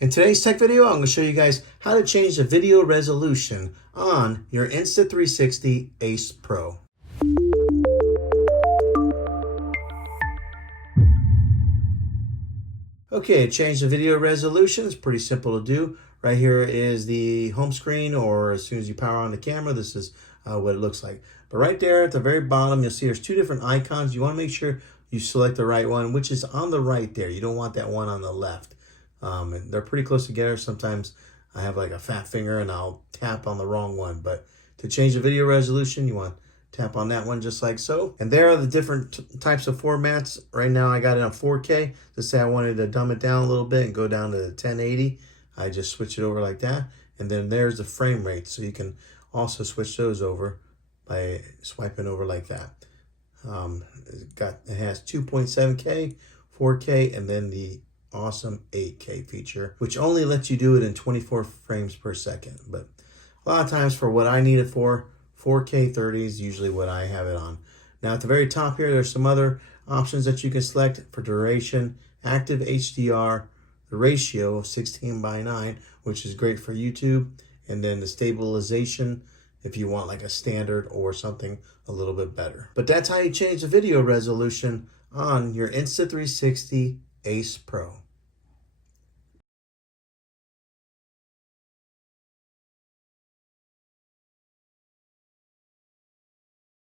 In today's tech video, I'm going to show you guys how to change the video resolution on your Insta360 Ace Pro. Okay, change the video resolution. It's pretty simple to do. Right here is the home screen, or as soon as you power on the camera, this is what it looks like. But right there at the very bottom, you'll see there's two different icons. You want to make sure you select the right one, which is on the right there. You don't want that one on the left. And they're pretty close together. Sometimes I have like a fat finger and I'll tap on the wrong one. But to change the video resolution, you want to tap on that one just like so. And there are the different types of formats. Right now I got it on 4K. Let's say I wanted to dumb it down a little bit and go down to the 1080. I just switch it over like that. And then there's the frame rate. So you can also switch those over by swiping over like that. It has 2.7K, 4K, and then the awesome 8K feature, which only lets you do it in 24 frames per second. But a lot of times for what I need it for, 4K 30 is usually what I have it on. Now at the very top here, there's some other options that you can select for duration, active HDR, the ratio of 16:9, which is great for YouTube, and then the stabilization if you want like a standard or something a little bit better. But that's how you change the video resolution on your Insta360 Ace Pro.